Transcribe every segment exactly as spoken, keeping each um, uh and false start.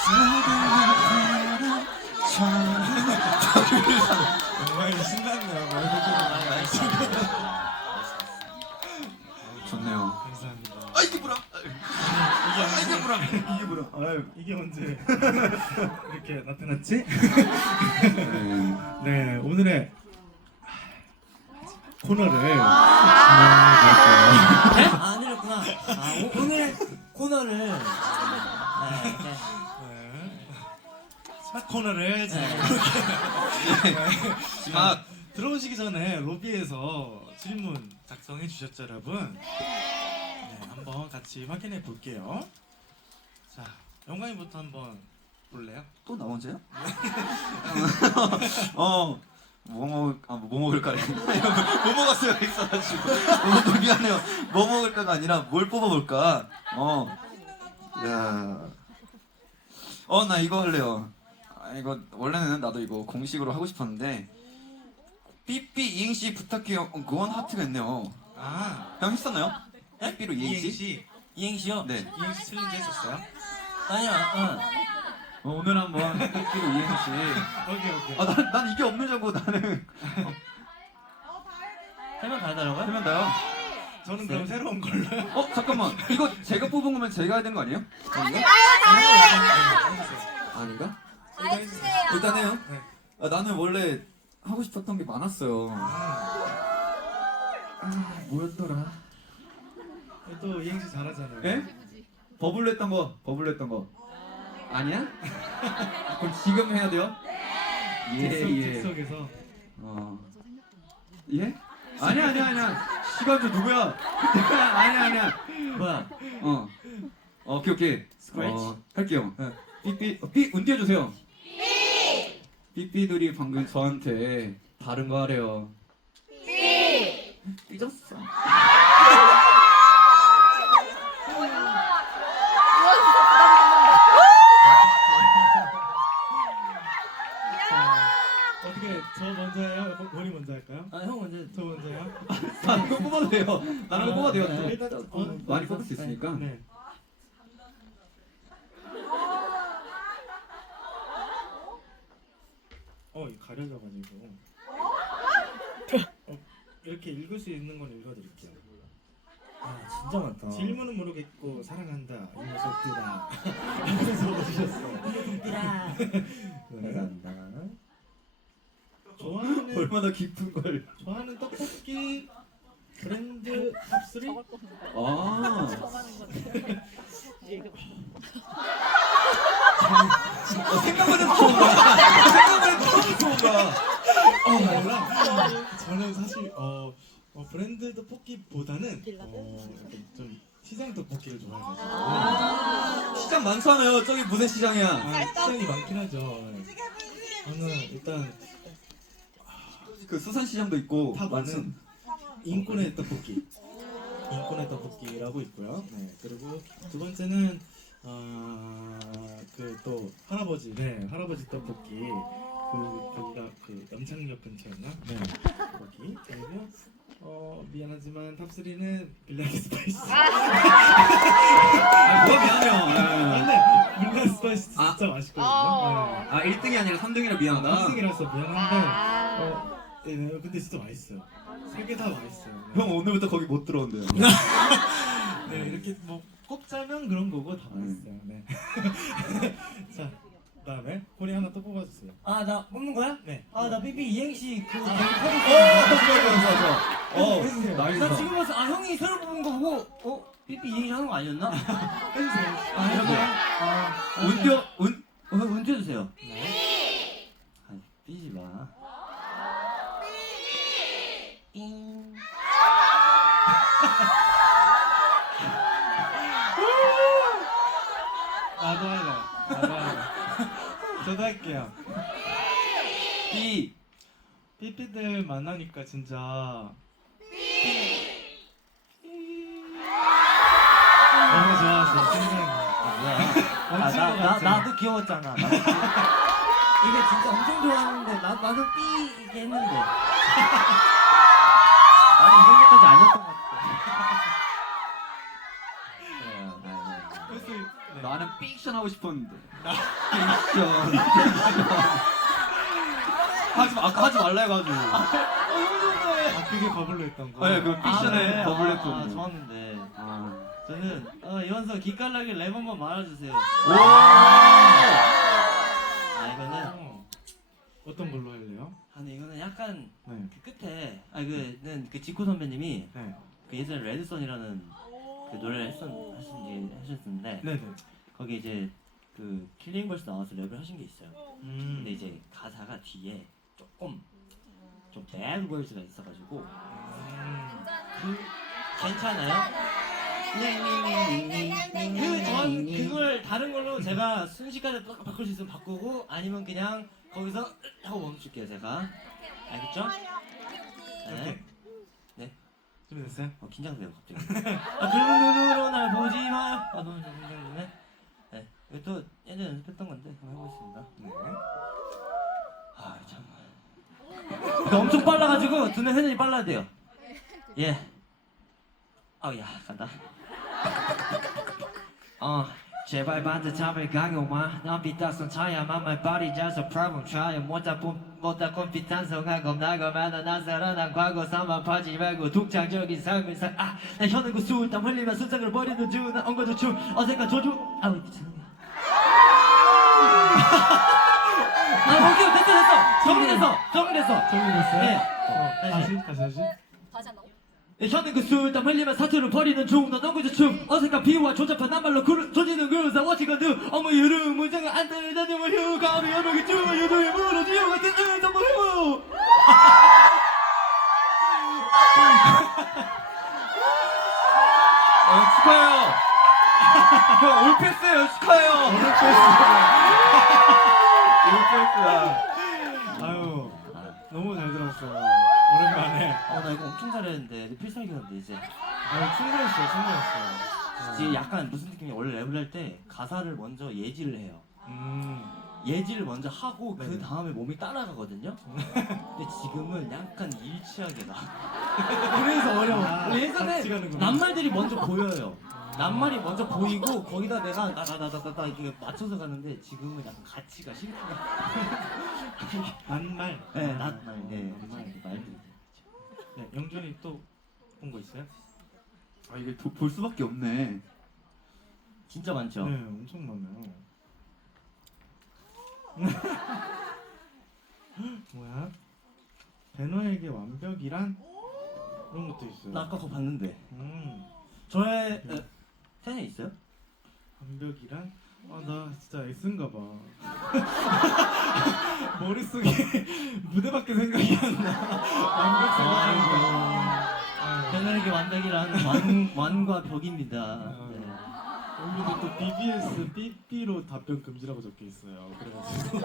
정말 신났네요. 좋네요. 감사합니다. 아 이게 뭐라? 이게 언제 이게 뭐라? 이게 뭐라? 아유. 이게 언제 이렇게 나타났지? 네. 네, 오늘의 코너를 진행해 네? 아, 아니었구나. 아, 오, 오늘 코너를 네, 네. 네. 스마트 코너를 진행해 아, 들어오시기 전에 로비에서 질문 작성해 주셨죠, 여러분? 네, 한번 같이 확인해 볼게요. 자, 영광이부터 한번 볼래요? 또 나 먼저요? 어. 뭐 먹을 아, 뭐 먹을까? 뭐 먹었어요? 있어가지고. 뭐, 미안해요. 뭐 먹을까가 아니라 뭘 뽑아볼까? 어. 야. 어, 나 이거 할래요. 아, 이거 원래는 나도 이거 공식으로 하고 싶었는데 삐삐 이행시 부탁해요. 어, 그건 하트가 있네요. 아, 형 했었나요? 삐삐로 이행시? 이행시. 이행시요? 네. 이행시 챌린지 했었어요? 아니야. 어. 어, 오늘 한번 삐삐로 이행시. 오케이, 오케이. 아, 난, 난 이게 없는 자고 나는 세명 다 해달라고요? 하면 다요. 저는 그럼 새로운 걸로요? 어, 잠깐만. 이거 제가 뽑은 거면 제가 해야 되는 거 아니에요? 아닌가? 아닌가? 다 해주세요. 일단 해요. 네. 아, 나는 원래 하고 싶었던 게 많았어요. 아, 뭐였더라? 또 이행시 잘하잖아요. 예? 버블로 했던 거, 버블로 했던 거. 아니야? 그럼 지금 해야 돼요? 예, 즉석, 예. 즉석에서. 어. 예? 아니야, 아니야, 아니야. 시간 좀 누구야? 아니야, 아니야. 뭐야? 어. 어, 오케이, 오케이. 스크래치? 어, 할게요. 삐삐, 어, 삐, 운 띄워주세요. 삐! 삐삐들이 방금 저한테 다른 거 하래요. 삐! 삐졌어. 어떻게 저 먼저 해요? 본- 본인 먼저 할까요? 아, 형 먼저. 저 먼저요? 나는 거 뽑아도 돼요. 나는 거 뽑아도 돼요. 네. 또. 일단 어, 많이 뽑을 수 있으니까. 네. 어, 이거 가려져가지고. 어, 이렇게 읽을 수 있는 건 읽어드릴게요. 아, 진짜 많다. 질문은 모르겠고 사랑한다 이 녀석들아. 이러면서 오셨어. 삐라. 네. 감사합니다. 좋아하는 얼마나 깊은 걸. 좋아하는 떡볶이 브랜드 탑쓰리? 아. 어, 생각만 해도 좋은 거야. 생각만 해도 너무 좋은 거야. 어, 몰라. 저는 사실 어, 어 브랜드 떡볶이보다는 어, 약간 좀 시장 떡볶이를 좋아해가지고 시장 많잖아요. 저기 무슨 시장이야? 아, 시장이 많긴 하죠. 네. 저는 일단 그 수산시장도 있고. 탑은 인권의 떡볶이, 인권의 떡볶이라고 있고요. 네, 그리고 두 번째는 어, 그 또 할아버지, 네, 할아버지 떡볶이. 그 거기가 그 염창역 근처였나? 네, 거기. 그리고 어 미안하지만 탑쓰리는 빌라기 스파이스. 아, 뭐가 미안해요. 예. 근데 빌라기 스파이스 진짜 아. 맛있거든요. 어. 아, 일 등이 아니라 삼 등이라 미안하다. 일 등이라서 미안한데 아. 어, 네, 네, 근데 진짜 맛있어요. 세 개 다 맛있어요. 네. 형 오늘부터 거기 못 들어온대요. 네, 이렇게 뭐 꼽자면 그런 거고 다 맛있어요. 네. 자, 그다음에 고리 하나 또 뽑아주세요. 아, 나 뽑는 거야? 네. 아, 나 삐삐 이행시 그 어, 좋아, 좋아, 좋아. 어, 해주세요. 나이스. 나 지금 와서 아, 형이 새로 뽑은 거 보고 어? 삐삐 이행시 하는 거 아니었나? 해주세요. 아, 해볼게요. 아, 운 띄워, 운. 어, 운 띄워주세요. 네. 아, 삐지 마. 삥. 나도 할래. 나도 할래. 저도 할게요. 삐. 삐삐들 만나니까 진짜 너무 좋았어. 굉장히. 아, 뭐야? 아, 멋진 나, 것 나, 같아. 나도 귀여웠잖아. 나도. 이게 진짜 엄청 좋아하는데 나, 나도 삐 이게 했는데 아니 이 정도까지 아니었던 것 같아. 그래요. 아, 네, 네. 할수 있- 네. 나는 픽션 하고 싶었는데. 픽션. 픽션. 하지 마, 아까 하지 말라 해가지고. 아 그게 버블로 했던 거. 네, 그 픽션에 아, 버블 아, 했거든요. 좋았는데. 아. 저는 어, 이원석 기깔나게 랩 한번 말아주세요. 오! 아 이거는 어. 어떤 걸로 할래요? 아니 이거는 약간 네. 그 끝에 아 그는 그 지코 선배님이 네. 그 예전에 레드선이라는 그 노래를 했었 하신 하셨는데 네네. 거기 이제 그 킬링벌스 나와서 랩을 하신 게 있어요. 음. 근데 이제 가사가 뒤에 조금 좀 배드 보이스가 있어가지고 음. 그 괜찮아요? 그 전 그걸 다른 걸로 제가 순식간에 바- 바꿀 수 있으면 바꾸고 아니면 그냥 거기서 하고 멈출게요 제가. 알겠죠? 네. 오케이. 준비됐어요? 어, 긴장돼요 갑자기. 아, 그런 눈으로 날 보지 마요. 아 너무 좀 긴장되네. 네. 이거 또 예전에 연습했던 건데 한번 해보겠습니다. 네. 아 참. 이거 엄청 빨라가지고 두뇌 회전이 빨라야 돼요. 예. 어야 간다. 어 제발 반듯함을 강요만 난 비딱선 차야만 my body just a problem try 못다 못다 컴피탄성하고 나가마다 난 살아난 과거 삼아 파지 말고 독창적인 삶을 살아난 혀는 그 술땀 흘리며 순삭을 버리는 중난 엉거주 춤 어색한 조주 아우 미친놈이야. 아 오케이 됐어 됐어 정리됐어 정리됐어 준비됐어요? 네. 어, 다시 다시 다시. 다시 한다고? 혀는 그 술땀 흘리며 사투를 벌이는 중난 엉거주 춤 어색한 비유와 조잡한 낱말로 구르 조지는 그사 워치거든 어머 여름 문장을 안 뜨는 을 휴가하며 여명이 쭉 여동이 무너지요 같은 을 한번 해봐요. 어, 축하해요. 형 올패스예요. 축하해요. 올패스야. 아유 너무 잘 들었어요. 오랜만에. 어나 이거 엄청 잘했는데 필살기였는데 이제 아유 충분했어요. 충분했어요. 이제 약간 무슨 느낌이 원래 랩을 할 때 가사를 먼저 예지를 해요. 음. 예지를 먼저 하고 그 네네. 다음에 몸이 따라가거든요. 근데 지금은 약간 일치하게 나. 그래서 어려워. 아, 예전에 같이 가는구나. 낱말들이 먼저 보여요. 낱말이 먼저 보이고 거기다 내가 나다다다다 이렇게 맞춰서 가는데 지금은 약간 가치가 싱크가. 낱말. 네, 낱말. 네, 낱말. 말들. 네, 영준이 또 본 거 있어요? 아 이게 도, 볼 수밖에 없네. 진짜 많죠. 네, 엄청 많아요. 뭐야? 배너에게 완벽이란 이런 것도 있어요. 나 아까 그거 봤는데. 음, 저의 에, 텐에 있어요? 완벽이란? 아, 나 진짜 S인가 봐. 머릿속에 무대밖에 생각이 안 나. 완벽 생각하니까. 변호에게 완벽이란 완, 완과 벽입니다. 네. 여기도 또 비비에스 삐삐로 답변 금지라고 적혀 있어요. 그래가지고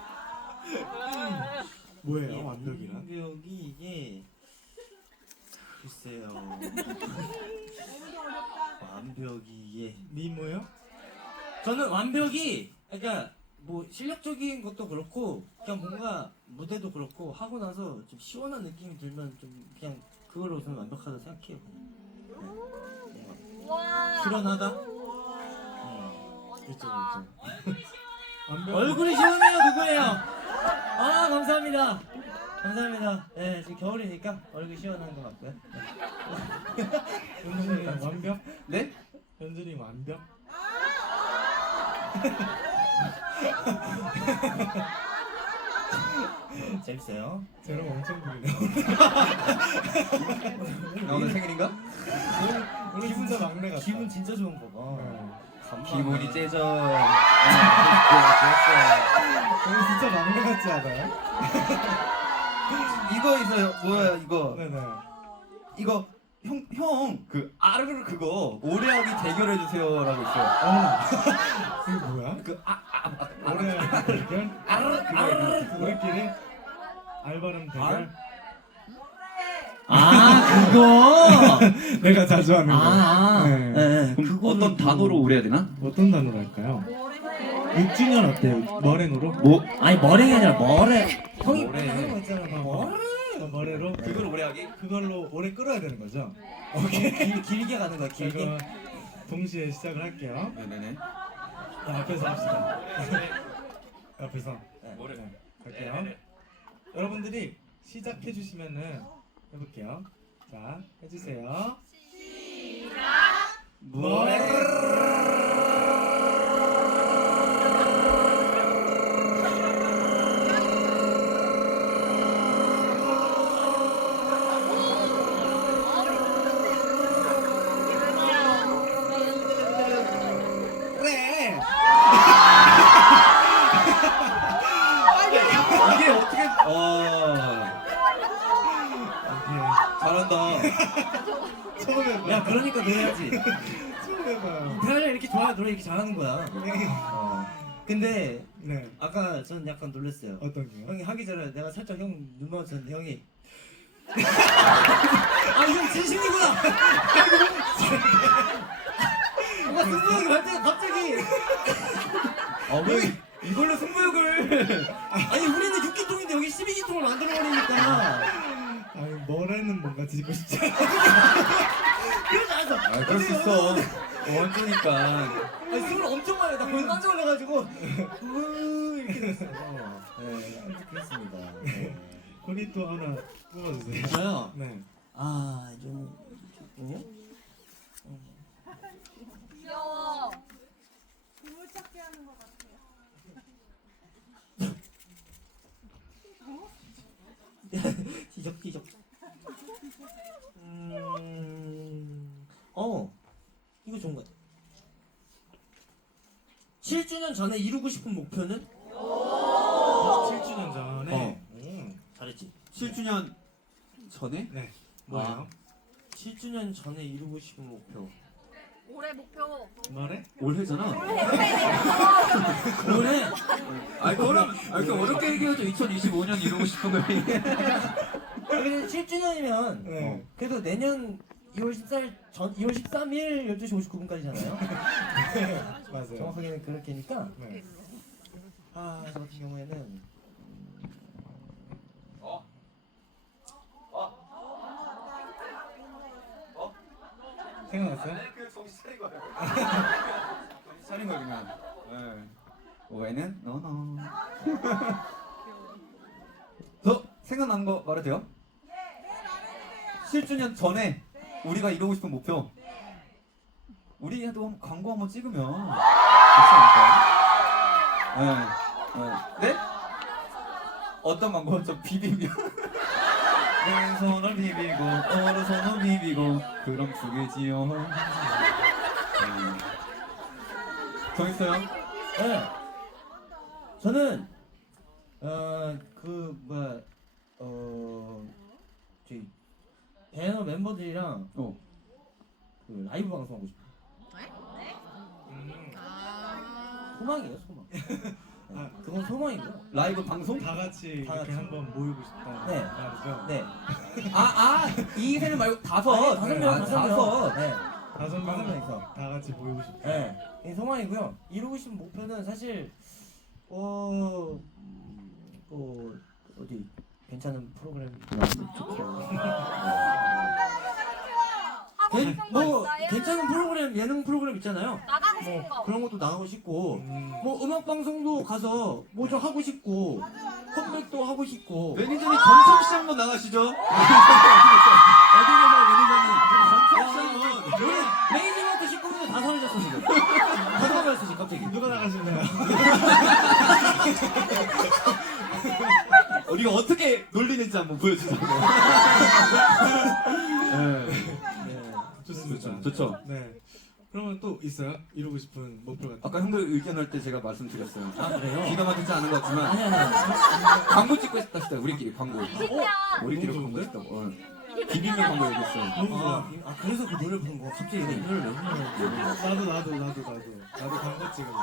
뭐예요? 완벽이란? 완벽이 이게 글쎄요. 완벽이 이게 니 뭐요? 저는 완벽이 그러니까 뭐 실력적인 것도 그렇고 그냥 뭔가 무대도 그렇고 하고 나서 좀 시원한 느낌이 들면 좀 그냥 그걸로 저는 완벽하다 생각해요. 네. 와. 후련하다. 음. 그쵸 그쵸. 완벽. 얼굴이 시원해요. 누구예요? 아 감사합니다. 감사합니다. 네 지금 겨울이니까 얼굴 시원한 것 같고요. 현준이 완벽? 네? 현준이 완벽? 재밌어요. 저랑 엄청 부리네요. 나 오늘 생일인가? 오늘 진짜 막내 같다. 기분 진짜 좋은 거 봐. 네. 기분이 째져. 오늘 진짜 막내 같지 않아요? 이거 있어요. 뭐야 이거? 네네. 이거 형 형 그 아르르 그거 오래하기 대결해 주세요라고 있어요. 어머나. 그게 뭐야? 그아아 올해 대결? 아르르 그거 있는 우리끼리 알바름 대결? 아 그거. 내가 자주 하는 거. 아, 네. 네. 그럼 그거를 어떤 또- 단어로 오래야 되나? 어떤 단어로 할까요? 육 주년 어때요? 머랭으로? 뭐 아니 머랭이 아니라 머랭. 형이 머랭. 하는 거 있잖아. 머랭. 어, 머레로? 그걸 오래하기? 그걸로 오래 끌어야 되는 거죠? 오케이. 길, 길게 가는 거야. 길게. 제가 동시에 시작을 할게요. 네네네. 아, 앞에서 합시다. 앞에서. 네, 뭐래? 네, 갈게요. 여러분들이 시작해 주시면은 해볼게요. 자, 해주세요. 그래. 이게 어떻게? 어. 잘한다. 처음 해봐. 야 그러니까 노래하지. 처음 해봐요. 태아가 이렇게 좋아야 노래 이렇게 잘하는 거야. 네. 어. 근데 네. 아까 전 약간 놀랐어요. 어떤 게요? 형이 하기 전에 내가 살짝 형 눈 마주쳤는데 형이 아 형 진심이구나. 뭔가 승부욕이 갑자기 갑자기 아왜 이걸로 승부욕을 아니 우리는 육 기통인데 여기 십이 기통을 만들어 버리니까 아니 뭐라는 뭔가 뒤집고 싶지 않아. 그러지 않았어. 아, 그럴 수 있어. 원조니까. 아니 숨을 엄청 많이 나 거의 깜짝 놀라가지고 으 이렇게 됐어. 네 아무튼 그렇습니다. 네. 거기 또 하나 뽑아주세요. 저요. 네. 아좀 네? 귀여워. 뒤적뒤적. 음, 어, 이거 좋은 것 같아. 칠 주년 전에 이루고 싶은 목표는? 칠 주년 전에. 어. 음. 잘했지. 칠 주년 전에? 네. 뭐예요? 칠 주년 전에 이루고 싶은 목표. 올해 목표. 말해? 올해잖아. 올해 아 그럼 아 이렇게 어렵게 얘기해도 이천이십오 년 이루고 싶은 거 얘기해. 그래도 칠 주년이면 네. 그래도 내년 이월 십사일 전 이월 십삼일 열두 시 오십구 분까지잖아요. 맞아요. 정확하게는 그렇게니까. 네. 아, 저 같은 경우에는 생각났어요? 그 정신 차리고 와요. 정신 차린 거 그냥. 네. 오해는 너너. 저 생각난 거 말해도 돼요? 칠 주년 전에 우리가 이루고 싶은 목표. 우리 해도 광고 한번 찍으면 좋지 않을까요? 네. 네? 네? 어떤 광고? 저 비비면. 왼손을 비비고 오른손을 비비고 그럼 죽이지요. 네. 더 있어요? 네. 저는 어그 뭐야 어 저희 배너 멤버들이랑 어. 그 라이브 방송하고 싶어요. 음. 아. 소망이에요, 소망. 네, 그건 소망이고요. 라이브 방송? 다 같이 다 이렇게 같이. 한번 모이고 싶다. 네. 말이죠. 네. 아, 아, 이 회는 말고 다섯. 아니, 다섯 명, 아, 다섯 명. 다섯. 네. 다섯 다섯 명 명이서. 다 같이 모이고 싶다. 네. 이 소망이고요. 이루고 싶은 목표는 사실 어, 음, 어 어디 괜찮은 프로그램 나왔으면 좋겠고. 하고 괜- 싶은 거 뭐 있어요? 괜찮은 프로그램 예능 프로그램 있잖아요. 나가고 싶은 뭐 거. 그런 것도 나가고 싶고 음. 뭐 음악 방송도 가서 뭐 좀 하고 싶고 컴백도 하고 싶고 매니저님 전성시 한번 나가시죠. 어디 계세요, 매니저님? 전성시 한번. 우리 매니저한테 십구 분에 다 사라졌어 지금. 다 사라졌어 지금 갑자기. 누가 나가실래요? 우리가 어떻게 놀리는지 한번 보여주자고. 네. 네. 좋습니다. 좋죠, 좋죠. 네. 그러면 또 있어요? 이루고 싶은 목표 같은 아까 형들 의견할 때 제가 말씀드렸어요. 아 그래요? 귀가 막히지 않은 것 같지만 아니 아니 아니. 광고 찍고 싶다 했어요. 우리끼리 광고. 진짜. 우리끼리 너무 광고 좋은데? 했다고. 어. 비빔면 광고 얘기했어요. 너무 좋아. 아, 아 그래서 그 노래 부른 거 갑자기 이 노래를 왜 부르는 나도 나도 나도 나도 나도 광고 찍을래.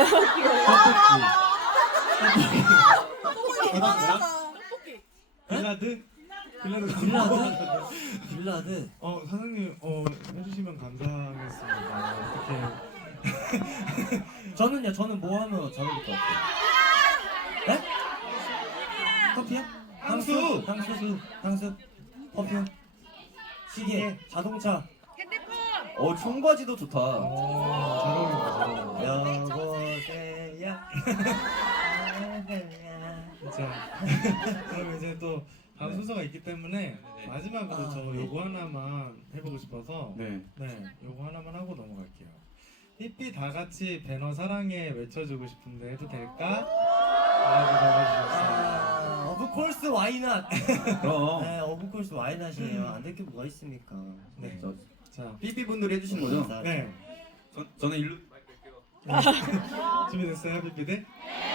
빌라드? 빌라드 빌라드? 빌라드. 어 사장님 어 해주시면 감사하겠습니다. 이렇게 저는요 저는 뭐 하면 잘할 것 같아요? 네? 커피요? 향수! 향수 향수 퍼퓸 시계 자동차 핸드폰. 어, 청바지도 좋다. 어, 잘 어울린다. 잘 어울린다. 여보 자, 그럼 이제 또 다음 순서가 있기 때문에 마지막으로 저 요거 하나만 해보고 싶어서 네. 네, 요거 하나만 하고 넘어갈게요. 삐삐 다 같이 배너 사랑해 외쳐주고 싶은데 해도 될까? 라고 적어주셨어요. 오브 콜스 와이낫. 그럼. 네, 오브 콜스 와이낫이에요. 안 될 게 뭐가 있습니까? 네. 저 자, 삐삐 분들이 해주신 거죠? 네. 저, 저는 일로. 준비됐어요, 삐삐들?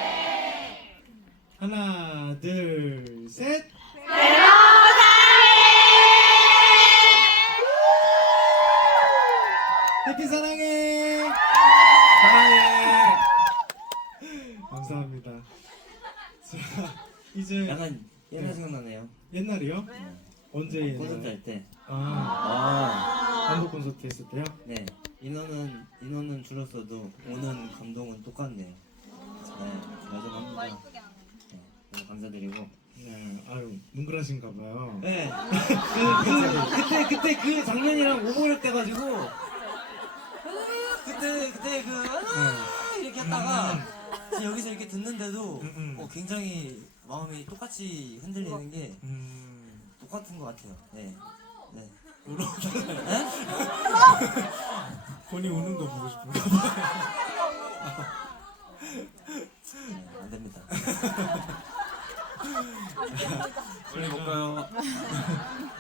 하나, 둘, 셋. 삐삐 사랑해. 사랑해. 감사합니다. 자, 이제 약간 옛날 생각나네요. 옛날이요? 언제 콘서트 옛날? 할 때. 아, 아. 한국 콘서트 했을 때요? 네. 인원은 인원은 줄었어도 오는 감동은 똑같네요. 네, 여전합니다. 네, 너무 감사드리고. 네, 아유 뭉글하신가 봐요. 네. 그, 그, 그때 그때 그 장면이랑 오버랩 돼가지고 그때 그때 그 아, 이렇게 했다가 지금 여기서 이렇게 듣는데도 음, 음. 어, 굉장히 마음이 똑같이 흔들리는 게 음, 똑같은 것 같아요. 네. 네. 본인 우는 거 보고 싶은가 네, 안 됩니다.